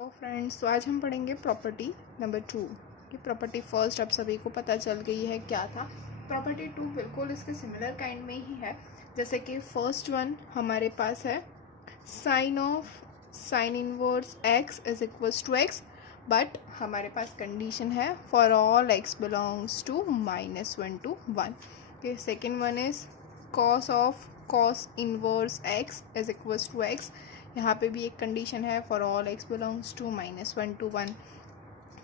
तो फ्रेंड्स, तो आज हम पढ़ेंगे प्रॉपर्टी नंबर 2 कि प्रॉपर्टी फर्स्ट अब सभी को पता चल गई है क्या था। प्रॉपर्टी 2 बिल्कुल इसके सिमिलर काइंड में ही है। जैसे कि फर्स्ट वन हमारे पास है sine inverse X is equals to X, but हमारे पास कंडीशन है for all X belongs to -1 to 1। Okay, second one is cos inverse X is equals to X. यहाँ पे भी एक कंडीशन है for all X belongs to -1 to 1।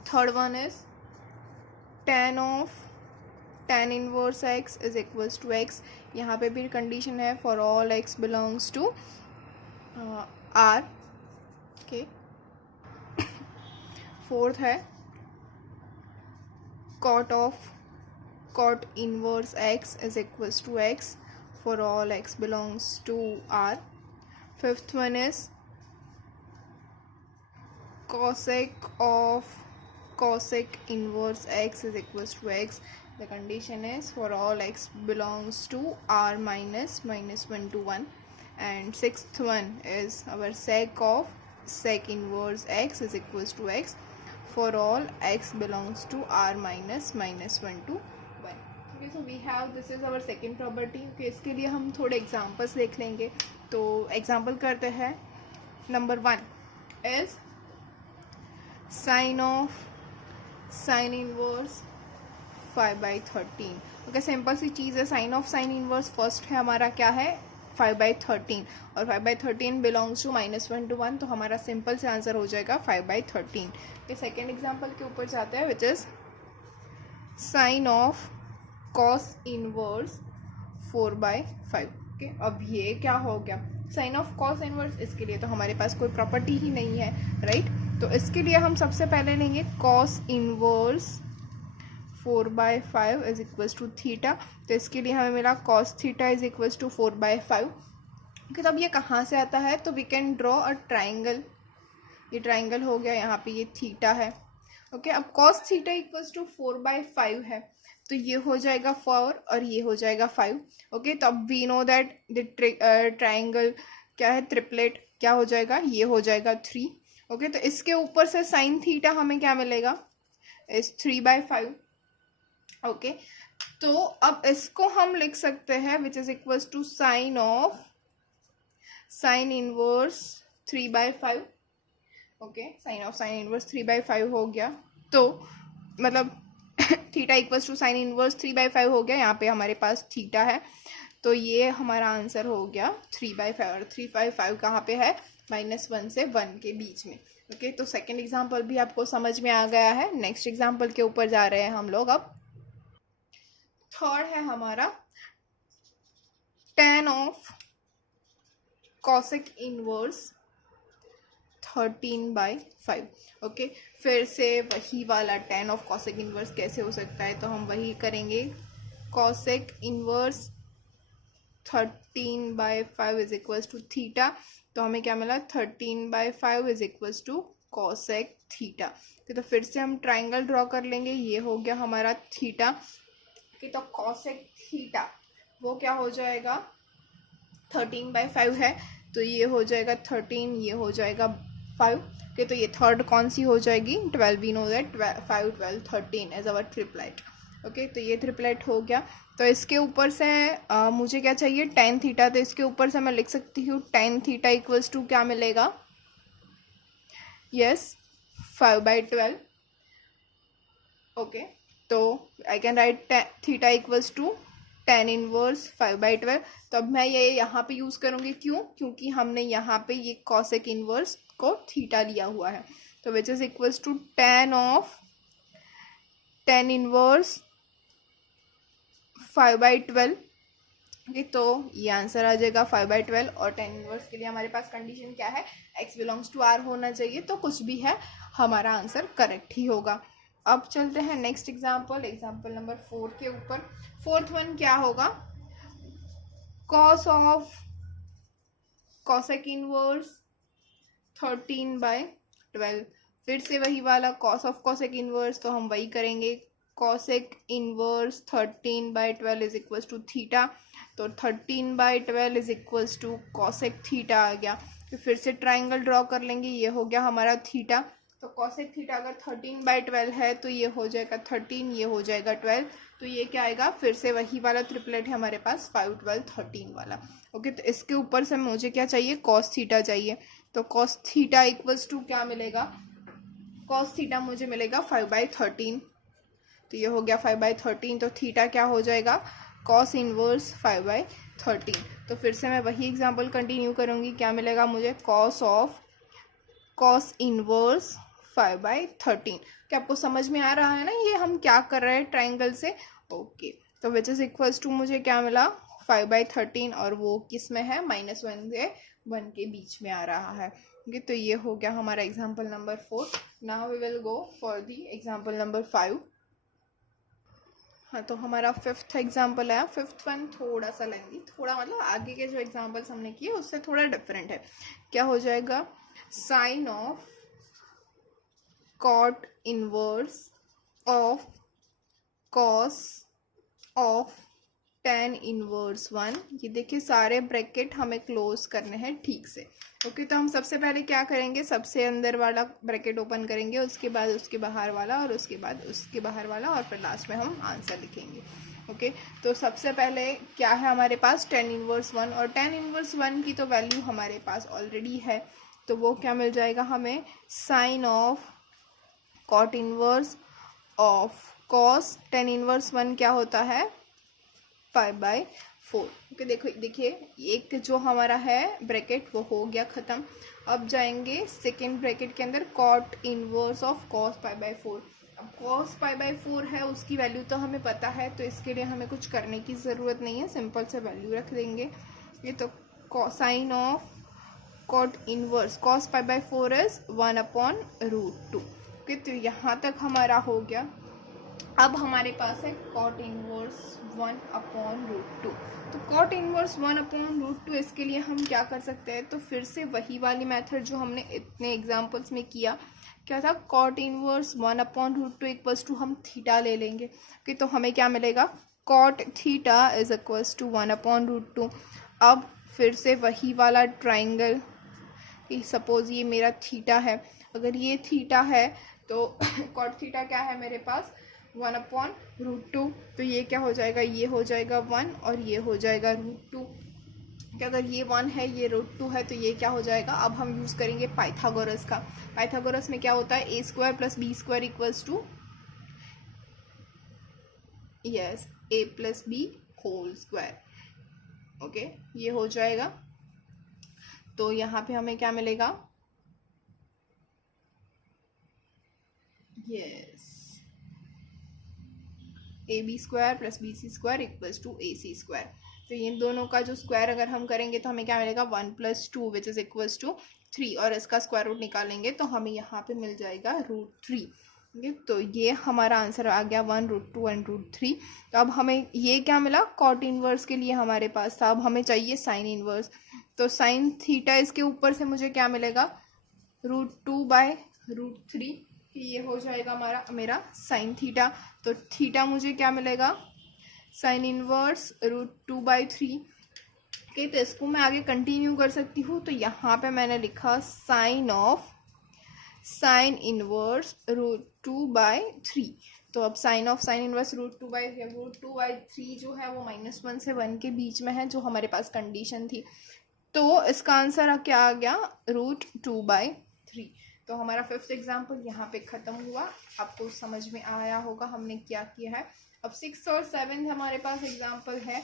Third one is tan inverse X is equals to X. यहाँ पे भी condition है for all X belongs to are. Okay, fourth है cot inverse X is equals to X for all X belongs to R. Fifth one is cosec inverse x is equals to x. The condition is for all x belongs to r minus -1 to 1. And sixth one is our sec inverse x is equals to x for all x belongs to r minus -1 to 1. Okay, so we have this is our second property. Okay, इसके लिए हम थोड़े examples देख लेंगे। तो example करते हैं। Number 1 is sine inverse 5/13। Okay, simple सी चीज़ है। साइन इनवर्स फर्स्ट है हमारा क्या है 5/13, और 5/13 बिलोंग्स टू -1 to 1, तो हमारा सिंपल से आंसर हो जाएगा 5/13। ये सेकेंड एग्जाम्पल के ऊपर जाते हैं, which is sine of cos inverse 4/5। Okay, अब ये क्या हो गया साइन ऑफ कॉस इनवर्स। इसके लिए तो हमारे पास कोई प्रॉपर्टी ही नहीं है, राइट। तो इसके लिए हम सबसे पहले लेंगे cos inverse 4/5 is equals to theta. तो इसके लिए हमें मिला cos theta is equals to 4/5। Okay, तो अब ये कहाँ से आता है, तो we can draw a triangle. ये ट्राइंगल हो गया, यहाँ पे ये थीटा है। ओके, अब कॉस थीटा इक्वल्स टू 4/5 है, तो ये हो जाएगा 4 और ये हो जाएगा 5। ओके, तो अब we know that the triangle क्या है, ट्रिपलेट क्या हो जाएगा, ये हो जाएगा 3। ओके, तो इसके ऊपर से साइन थीटा हमें क्या मिलेगा इस 3/5। ओके, तो अब इसको हम लिख सकते हैं which is equals to sine inverse 3/5। Okay, sine inverse 3/5 हो गया। तो मतलब theta equals to sine inverse 3/5 हो गया। यहाँ पे हमारे पास थीटा है, तो ये हमारा आंसर हो गया 3/5। और 3/5 कहाँ पे है, -1 से 1 के बीच में। ओके, तो सेकेंड एग्जाम्पल भी आपको समझ में आ गया है। नेक्स्ट एग्जाम्पल के ऊपर जा रहे हैं हम लोग। अब थर्ड है हमारा tan of cosec inverse 13/5। Okay, फिर से वही वाला tan ऑफ कॉसेक इनवर्स कैसे हो सकता है, तो हम वही करेंगे। Cosec inverse 13/5 is equals to theta. तो हमें क्या मिला 13/5 is equals to cosec theta. तो फिर से हम ट्राइंगल ड्रॉ कर लेंगे। ये हो गया हमारा थीटा। तो कॉसेक थीटा वो क्या हो जाएगा 13/5 है, तो ये हो जाएगा 13, ये हो जाएगा 5। ओके, तो ये थर्ड कौन सी हो जाएगी 12। We know that 5, 12, 13 as our triplet. Okay, तो ये ट्रिपलेट हो गया। तो इसके ऊपर से मुझे क्या चाहिए tan थीटा। तो इसके ऊपर से मैं लिख सकती हूँ tan थीटा इक्वल्स टू क्या मिलेगा, यस 5/12। ओके, तो I can write theta equals to tan inverse 5/12। तो अब मैं ये यहाँ पे यूज़ करूँगी, क्योंकि हमने यहाँ पे ये कॉसेक इनवर्स को थीटा लिया हुआ है। तो which is equals to tan inverse 5/12। Okay, तो ये आंसर आ जाएगा 5/12। और tan इनवर्स के लिए हमारे पास कंडीशन क्या है, x बिलोंग्स टू r होना चाहिए। तो कुछ भी है, हमारा आंसर करेक्ट ही होगा। अब चलते हैं नेक्स्ट एग्जाम्पल नंबर 4 के ऊपर। फोर्थ वन क्या होगा, कॉसेक इनवर्स 13/12। फिर से वही वाला कॉस ऑफ कॉसेक इनवर्स, तो हम वही करेंगे। Cosec inverse 13/12 is equals to theta. तो 13/12 is equals to cosec theta आ गया। तो फिर से ट्राइंगल ड्रॉ कर लेंगे। ये हो गया हमारा थीटा। तो कॉसेक थीटा अगर 13/12 है तो ये हो जाएगा 13, ये हो जाएगा 12। तो ये क्या आएगा, फिर से वही वाला ट्रिपलेट है हमारे पास 5, 12, 13 वाला। ओके, तो इसके ऊपर से मुझे क्या चाहिए, कॉस थीटा चाहिए। तो कॉस थीटा इक्वल्स टू क्या मिलेगा, कॉस थीटा मुझे मिलेगा 5/13। तो ये हो गया 5/13। तो थीटा क्या हो जाएगा, कॉस इनवर्स 5/13। तो फिर से मैं वही एग्जांपल कंटिन्यू करूँगी। क्या मिलेगा मुझे, कॉस ऑफ कॉस इनवर्स 5/13। क्या आपको समझ में आ रहा है ना ये हम क्या कर रहे हैं ट्राइंगल से। ओके, तो विच इज इक्वल्स टू मुझे क्या मिला, 5/13, और वो किस में है, -1 से 1 के बीच में आ रहा है। ओके, तो ये हो गया हमारा example number 4। Now we will go for the example number 5। हाँ, तो हमारा 5th एग्जाम्पल है। 5th वन थोड़ा सा लेंदी, थोड़ा मतलब आगे के जो एग्जाम्पल्स हमने किए उससे थोड़ा डिफरेंट है। क्या हो जाएगा, sine of cot inverse of cos of tan inverse 1। ये देखिए सारे ब्रैकेट हमें क्लोज करने हैं ठीक से। ओके, तो हम सबसे पहले क्या करेंगे, सबसे अंदर वाला ब्रैकेट ओपन करेंगे, उसके बाद उसके बाहर वाला, और उसके बाद उसके बाहर वाला, और फिर लास्ट में हम आंसर लिखेंगे। ओके, तो सबसे पहले क्या है हमारे पास, tan इनवर्स 1, और tan इनवर्स 1 की तो वैल्यू हमारे पास ऑलरेडी है। तो वो क्या मिल जाएगा हमें, sine of cot inverse of cos tan inverse 1 क्या होता है, 5/4। ओके, देखो देखिए एक जो हमारा है ब्रैकेट वो हो गया ख़त्म। अब जाएंगे सेकेंड ब्रैकेट के अंदर, कॉट इनवर्स ऑफ कॉस 5/4। अब कॉस 5/4 है, उसकी वैल्यू तो हमें पता है, तो इसके लिए हमें कुछ करने की ज़रूरत नहीं है, सिंपल से वैल्यू रख देंगे। ये तो sine of cot inverse cos 5/4 is 1/√2। Okay, तो यहाँ तक हमारा हो गया। अब हमारे पास है कॉट इनवर्स 1/√2। तो कॉट इनवर्स 1/√2, इसके लिए हम क्या कर सकते हैं, तो फिर से वही वाली मेथड जो हमने इतने एग्जांपल्स में किया, क्या था, कॉट इनवर्स 1/√2 इक्वल्स टू हम थीटा ले लेंगे। ओके, तो हमें क्या मिलेगा, cot theta is equals to 1/√2। अब फिर से वही वाला ट्राइंगल, सपोज ये मेरा थीटा है, अगर ये थीटा है तो कॉट थीटा क्या है मेरे पास, 1/√2। तो ये क्या हो जाएगा, ये हो जाएगा 1, और ये हो जाएगा √2। कि अगर ये 1 है, ये √2 है, तो ये क्या हो जाएगा, अब हम यूज़ करेंगे पाइथागोरस का। पाइथागोरस में क्या होता है, a² + b² equals to yes a + b whole square. Okay, ये हो जाएगा। तो यहाँ पे हमें क्या मिलेगा, yes ab² + bc² equals to ac²। तो ये दोनों का जो स्क्वायर अगर हम करेंगे तो हमें क्या मिलेगा, 1 + 2 विच इज इक्वल्स टू 3, और इसका स्क्वायर रूट निकालेंगे तो हमें यहाँ पे मिल जाएगा √3। तो ये हमारा आंसर आ गया 1√2 एंड √3। तो अब हमें ये क्या मिला, कॉट इनवर्स के लिए हमारे पास था, अब हमें चाहिए साइन इनवर्स। तो साइन थीटा, इसके ऊपर से मुझे क्या मिलेगा, √2/√3। ये हो जाएगा हमारा मेरा साइन थीटा। तो थीटा मुझे क्या मिलेगा, साइन इनवर्स √2/3। ओके, तो इसको मैं आगे कंटिन्यू कर सकती हूँ। तो यहाँ पे मैंने लिखा साइन ऑफ साइन इनवर्स √2/3। तो अब साइन ऑफ साइन इनवर्स √2/3 जो है वो -1 से 1 के बीच में है, जो हमारे पास कंडीशन थी। तो इसका आंसर क्या आ गया, √2/3। तो हमारा 5th एग्जाम्पल यहाँ पे ख़त्म हुआ। आपको समझ में आया होगा हमने क्या किया है। अब 6th और 7th हमारे पास एग्जाम्पल है,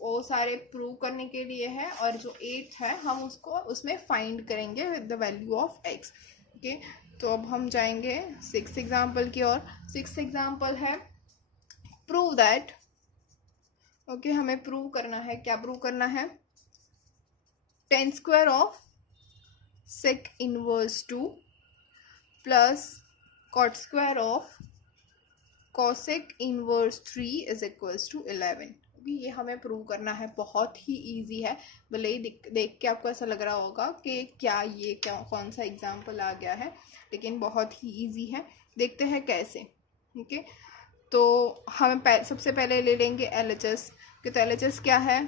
वो सारे प्रूव करने के लिए है, और जो 8th है हम उसको उसमें फाइंड करेंगे with the value of x। Okay, तो अब हम जाएंगे 6th एग्जाम्पल की ओर। 6th एग्जाम्पल है प्रूव दैट। ओके, हमें प्रूव करना है, क्या प्रूव करना है, tan² of sec inverse 2 plus cot² of cosec inverse 3 is equals to 11। ये हमें प्रूव करना है, बहुत ही इजी है। भले ही देख के आपको ऐसा लग रहा होगा कि क्या कौन सा एग्जाम्पल आ गया है, लेकिन बहुत ही इजी है। देखते हैं कैसे। ओके, तो हमें सबसे पहले ले लेंगे LHS। तो LHS क्या है,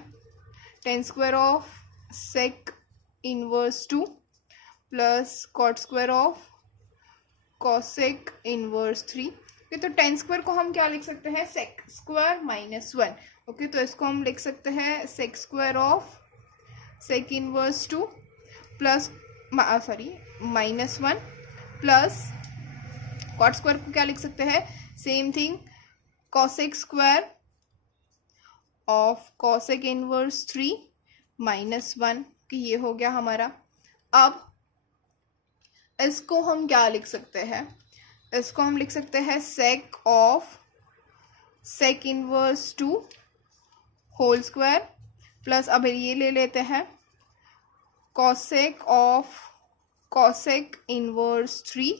tan² of sec inverse 2 plus cot square of cosec inverse 3। Okay, तो टेन स्क्वायर को हम क्या लिख सकते हैं, सेक स्क्वायर माइनस 1। ओके, तो इसको हम लिख सकते हैं sec square of sec inverse 2 plus minus 1 plus cot square को क्या लिख सकते हैं, same thing cosec square of cosec inverse 3 minus 1, कि ये हो गया हमारा। अब इसको हम क्या लिख सकते हैं, इसको हम लिख सकते हैं sec of sec inverse 2 whole square plus, अब ये ले लेते हैं cosec of cosec inverse 3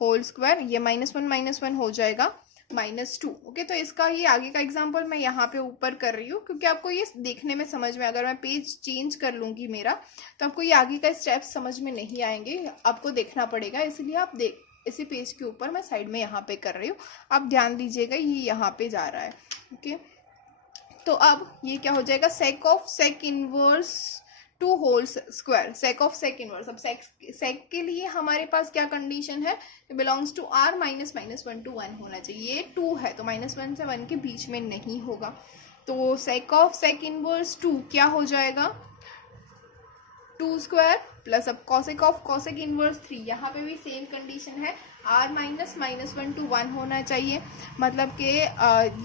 whole square, ये माइनस वन हो जाएगा -2। ओके, तो इसका ये आगे का एग्जाम्पल मैं यहाँ पे ऊपर कर रही हूँ क्योंकि आपको ये देखने में समझ में, अगर मैं पेज चेंज कर लूँगी मेरा, तो आपको ये आगे का स्टेप्स समझ में नहीं आएंगे, आपको देखना पड़ेगा। इसलिए आप इसी पेज के ऊपर मैं साइड में यहाँ पे कर रही हूँ, आप ध्यान दीजिएगा ये यहाँ पे जा रहा है। ओके, तो अब ये क्या हो जाएगा, sec of sec inverse 2 whole square, sec of sec inverse. अब सेक के लिए हमारे पास क्या कंडीशन है, बिलोंग्स टू आर -(-1 to 1) होना चाहिए। ये 2 है तो -1 से 1 के बीच में नहीं होगा, तो सेक ऑफ सेक इनवर्स 2 क्या हो जाएगा, 2 स्क्वायर प्लस, अब कॉसेक ऑफ कॉसेक इनवर्स 3, यहाँ पे भी सेम कंडीशन है, r -(-1 to 1) होना चाहिए। मतलब कि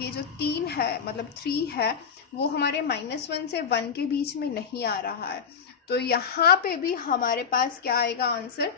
ये जो 3 है, मतलब 3 है, वो हमारे -1 से 1 के बीच में नहीं आ रहा है, तो यहाँ पे भी हमारे पास क्या आएगा आंसर,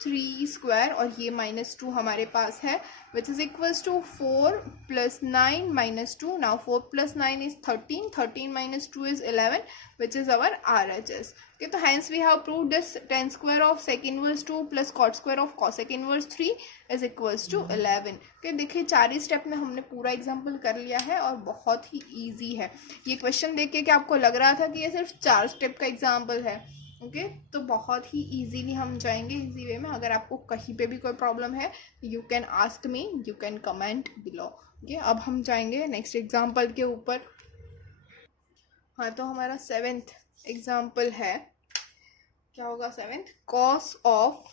3 स्क्वायर, और ये -2 हमारे पास है, which is equals to 4 + 9 - 2। Now 4 + 9 is 13, 13 - 2 is 11, which is our RHS। Okay, तो hence we have proved this tan square of sec inverse 2 plus cot square of cosec inverse 3 is equals to 11। okay, देखिए 4 ही step में हमने पूरा example कर लिया है और बहुत ही ईजी है। ये क्वेश्चन देख के कि आपको लग रहा था कि ये सिर्फ 4 स्टेप का एग्जाम्पल है, ओके तो बहुत ही इजीली हम जाएंगे इजी वे में। अगर आपको कहीं पे भी कोई प्रॉब्लम है, you can ask me, you can comment below. Okay, अब हम जाएंगे नेक्स्ट एग्जाम्पल के ऊपर। हाँ, तो हमारा 7th एग्जाम्पल है, क्या होगा 7th, cos of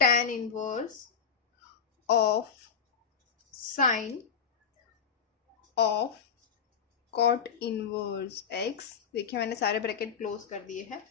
tan inverse of sine of cot inverse x, देखिए मैंने सारे ब्रैकेट क्लोज कर दिए हैं,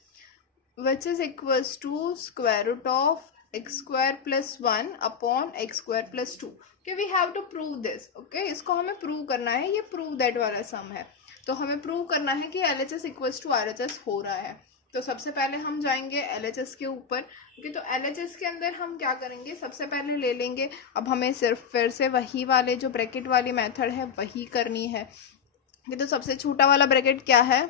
which is equals to square root of x² + 1 upon x² + 2। कि we have to prove this. Okay, इसको हमें प्रूव करना है, ये प्रूव दैट वाला सम है, तो हमें प्रूव करना है कि LHS इक्वल्स टू RHS हो रहा है। तो सबसे पहले हम जाएंगे LHS के ऊपर। ओके, तो LHS के अंदर हम क्या करेंगे, सबसे पहले ले लेंगे, अब हमें सिर्फ फिर से वही वाले जो ब्रैकेट वाली मेथड है वही करनी है। तो सबसे छोटा वाला ब्रैकेट क्या है,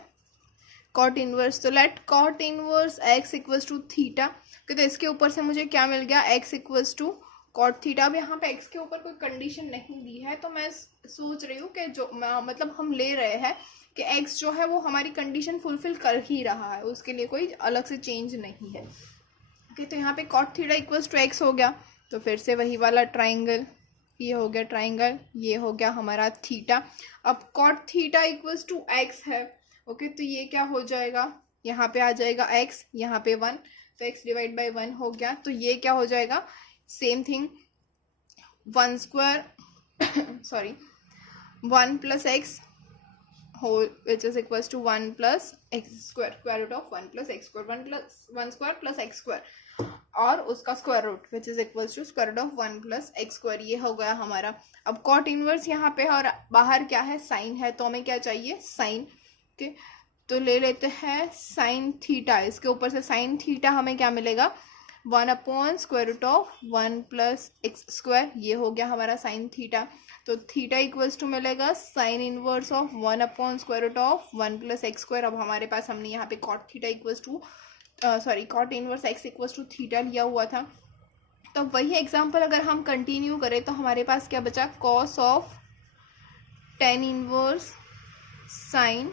कॉट इनवर्स, तो let cot inverse x equals to theta. तो इसके ऊपर से मुझे क्या मिल गया, x equals to cot theta. अब यहाँ पे x के ऊपर कोई कंडीशन नहीं दी है, तो मैं सोच रही हूँ कि जो मतलब हम ले रहे हैं कि x जो है वो हमारी कंडीशन फुलफिल कर ही रहा है, उसके लिए कोई अलग से चेंज नहीं है। ओके, तो यहाँ पे cot theta equals to x हो गया, तो फिर से वही वाला ट्राइंगल, ये हो गया ट्राइंगल, ये हो गया हमारा थीटा। अब cot theta equals to x है। ओके, तो ये क्या हो जाएगा, यहाँ पे आ जाएगा x, यहाँ पे 1, तो x डिवाइड बाई 1 हो गया, तो ये क्या हो जाएगा, same thing 1 + x whole which is equals to 1 + x², square root of 1 + x², 1² + x², और उसका square root which is equals to square root of 1 + x²। ये हो गया हमारा। अब कॉट इनवर्स यहाँ पे और बाहर क्या है, साइन है, तो हमें क्या चाहिए, साइन। ओके, तो ले लेते हैं साइन थीटा, इसके ऊपर से साइन थीटा हमें क्या मिलेगा, 1/√1 + x², ये हो गया हमारा साइन थीटा। तो थीटा इक्वल्स टू मिलेगा साइन इनवर्स ऑफ 1/√1 + x²। अब हमारे पास हमने यहाँ पे cot theta equals to cot inverse x equals to theta लिया हुआ था। तो वही एग्जाम्पल अगर हम कंटिन्यू करें तो हमारे पास क्या बचा, cos of tan inverse sine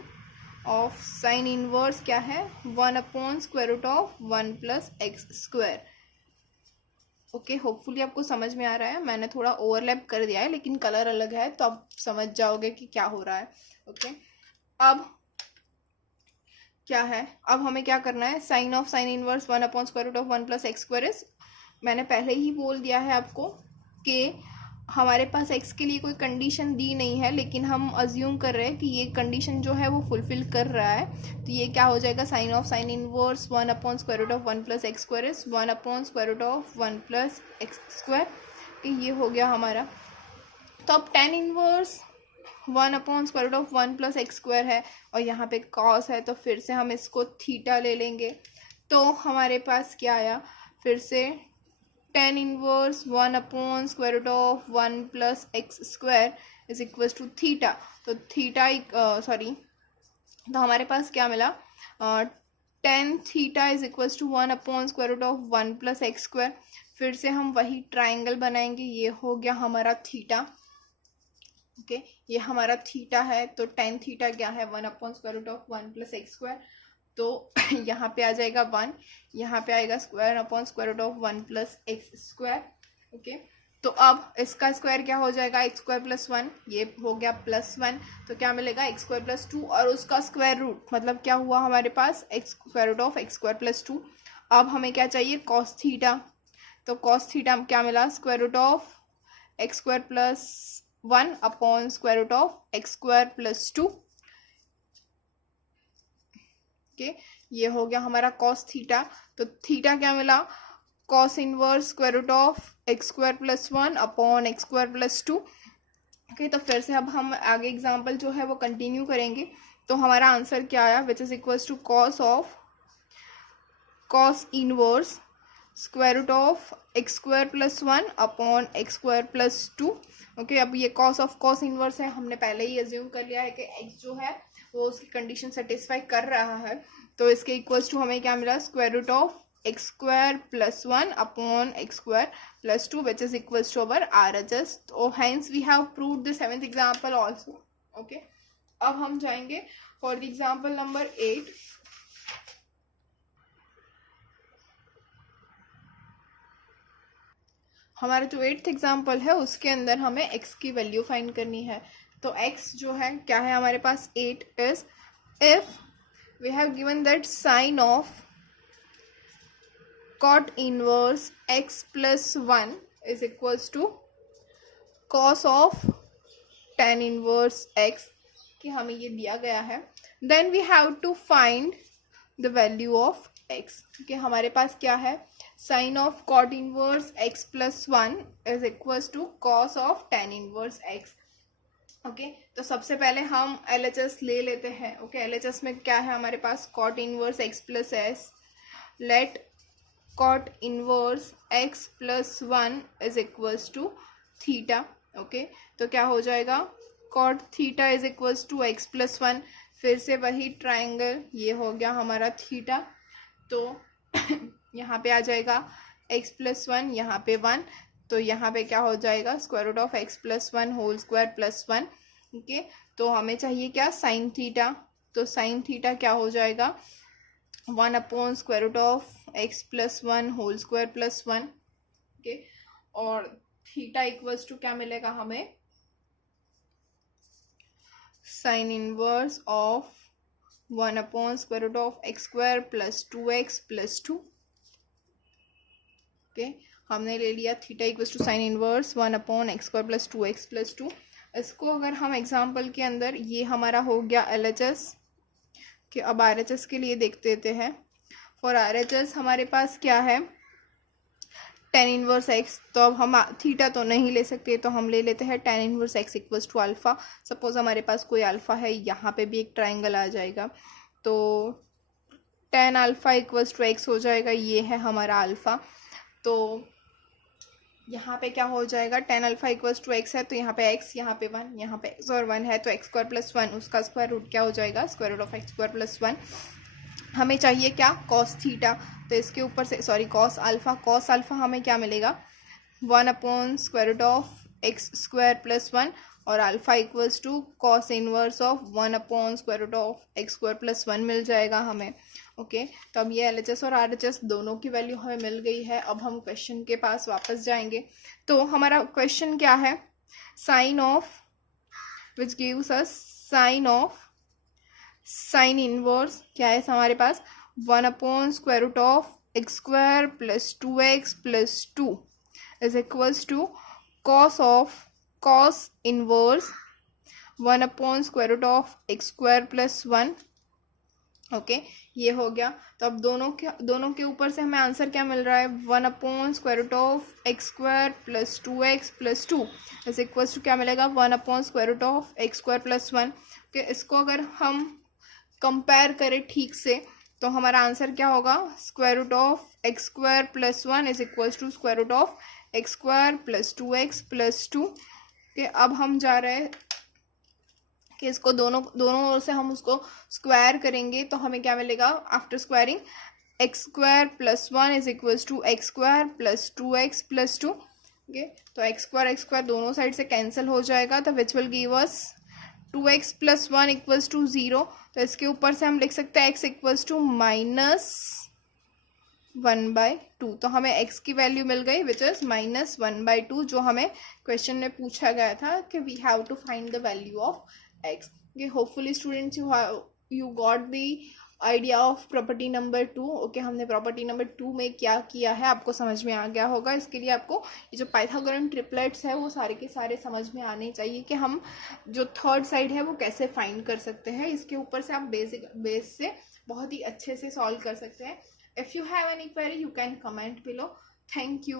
of sine inverse क्या है, 1/√1 + x²। ओके, होपफुली आपको समझ में आ रहा है, मैंने थोड़ा ओवरलैप कर दिया है लेकिन कलर अलग है, तो आप समझ जाओगे कि क्या हो रहा है। ओके, अब क्या है, अब हमें क्या करना है, sine of sine inverse 1/√1 + x² is, मैंने पहले ही बोल दिया है आपको कि हमारे पास x के लिए कोई कंडीशन दी नहीं है, लेकिन हम अज्यूम कर रहे हैं कि ये कंडीशन जो है वो फुलफिल कर रहा है। तो ये क्या हो जाएगा, sine of sine inverse 1/√1 + x² is 1/√1 + x²। ये हो गया हमारा। तो अब tan इनवर्स 1/√1 + x² है और यहाँ पे cos है, तो फिर से हम इसको थीटा ले लेंगे। तो हमारे पास क्या आया, फिर से tan inverse 1/√1 + x² is equal to theta. तो थीटा तो हमारे पास क्या मिला, tan theta is equal to 1/√1 + x²। फिर से हम वही ट्राइंगल बनाएंगे, ये हो गया हमारा थीटा। ओके ये हमारा थीटा है, तो tan थीटा क्या है, 1/√1 + x²। तो यहाँ पे आ जाएगा 1, यहाँ पे आएगा √1 + x²। ओके तो अब इसका स्क्वायर क्या हो जाएगा, x² + 1, ये हो गया +1, तो क्या मिलेगा x² + 2 और उसका स्क्वायर रूट, मतलब क्या हुआ हमारे पास x² + 2। अब हमें क्या चाहिए, cos थीटा। तो cos थीटा क्या मिला, x² + 1 अपॉन x² + 2। ओके ये हो गया हमारा cos थीटा। तो थीटा क्या मिला, cos inverse x² + 1 upon x² + 2। Okay तो फिर से अब हम आगे एग्जाम्पल जो है वो कंटिन्यू करेंगे। तो हमारा आंसर क्या आया, which is equal to cos inverse x² + 1 upon x² + 2। Okay अब ये cos इनवर्स है, हमने पहले ही अज्यूम कर लिया है कि x जो है वो उसकी कंडीशन सेटिस्फाई कर रहा है। तो इसके इक्वल्स टू हमें क्या मिला, x² + 1 upon x² + 2 which is equals to our RHS। तो hence we have proved the 7th example also। okay अब हम जाएंगे for the example number 8। हमारा जो 8th एग्जाम्पल है उसके अंदर हमें x की वैल्यू फाइंड करनी है। तो x जो है क्या है हमारे पास, 8 is, if we have given that sine of cot inverse x + 1 is equals to cos of tan inverse x, कि हमें ये दिया गया है। Then we have to find the value of x, क्योंकि हमारे पास क्या है, sine of cot inverse x + 1 is equals to cos of tan inverse x। Okay तो सबसे पहले हम LHS ले लेते हैं। ओके LHS में क्या है हमारे पास, cot inverse x + s, let cot inverse x + 1 is equals to theta. Okay तो क्या हो जाएगा, cot theta is equals to x + 1, फिर से वही ट्राइंगल, ये हो गया हमारा थीटा। तो यहाँ पे आ जाएगा x + 1, यहाँ पे 1, तो यहाँ पे क्या हो जाएगा, x + 1 होल स्क्वायर + 1। ओके तो हमें चाहिए क्या, साइन थीटा। तो साइन थीटा क्या हो जाएगा, 1/√x + 1 होल स्क्वायर + 1। ओके और थीटा इक्वल्स टू क्या मिलेगा हमें, sign inverse of 1/√x² + 2x + 2। ओके हमने ले लिया theta equals to sine inverse 1/x² + 2x + 2। इसको अगर हम एग्जाम्पल के अंदर, ये हमारा हो गया LHS, कि अब RHS के लिए देख देते हैं। फॉर RHS हमारे पास क्या है, tan इनवर्स x। तो अब हम थीटा तो नहीं ले सकते, तो हम ले लेते हैं tan inverse x equals to alpha. Suppose हमारे पास कोई अल्फ़ा है, यहाँ पे भी एक ट्राइंगल आ जाएगा, तो tan alpha equals to x हो जाएगा, ये है हमारा अल्फ़ा। तो यहाँ पे क्या हो जाएगा, tan alpha equals to x है, तो यहाँ पे x, यहाँ पे 1, यहाँ पे x और 1 है, तो x² + 1, उसका स्क्वायर रूट क्या हो जाएगा, √x² + 1। हमें चाहिए क्या, cos थीटा। तो इसके ऊपर से cos अल्फ़ा हमें क्या मिलेगा, 1/√x² + 1 और alpha equals to cos inverse of 1/√x² + 1 मिल जाएगा हमें। ओके तो अब ये LHS और RHS दोनों की वैल्यू हमें मिल गई है। अब हम क्वेश्चन के पास वापस जाएंगे। तो हमारा क्वेश्चन क्या है, sine of which gives us sine of sine inverse क्या है हमारे पास, 1/√x² plus 2x plus 2 is equals to cos inverse 1/√x² plus 1। Okay, ये हो गया। तो अब दोनों के ऊपर से हमें आंसर क्या मिल रहा है, 1/√x² plus 2x plus 2 is equals to क्या मिलेगा, 1/√x² प्लस 1। ओके, इसको अगर हम कंपेयर करें ठीक से तो हमारा आंसर क्या होगा, √x² plus 1 is equals to √x² plus 2x plus 2। Okay, अब हम जा रहे हैं कि इसको दोनों ओर से हम उसको स्क्वायर करेंगे तो हमें क्या मिलेगा, after squaring x² plus 1 is equals to x² plus 2x plus 2। Okay, तो x² दोनों साइड से कैंसिल हो जाएगा, तो which will give us 2x plus 1 equals to 0। तो इसके ऊपर से हम लिख सकते हैं x इक्वल्स टू -1/2। तो हमें x की वैल्यू मिल गई विच इज -1/2, जो हमें क्वेश्चन में पूछा गया था कि we have to find the value of x। Hopefully students you got the idea of property number 2। ओके, हमने प्रॉपर्टी नंबर 2 में क्या किया है आपको समझ में आ गया होगा। इसके लिए आपको ये जो पाइथागोरन ट्रिपलेट्स है वो सारे के सारे समझ में आने चाहिए कि हम जो थर्ड साइड है वो कैसे फाइंड कर सकते हैं। इसके ऊपर से आप बेस से बहुत ही अच्छे से सॉल्व कर सकते हैं। If you have any query you can comment below. Thank you.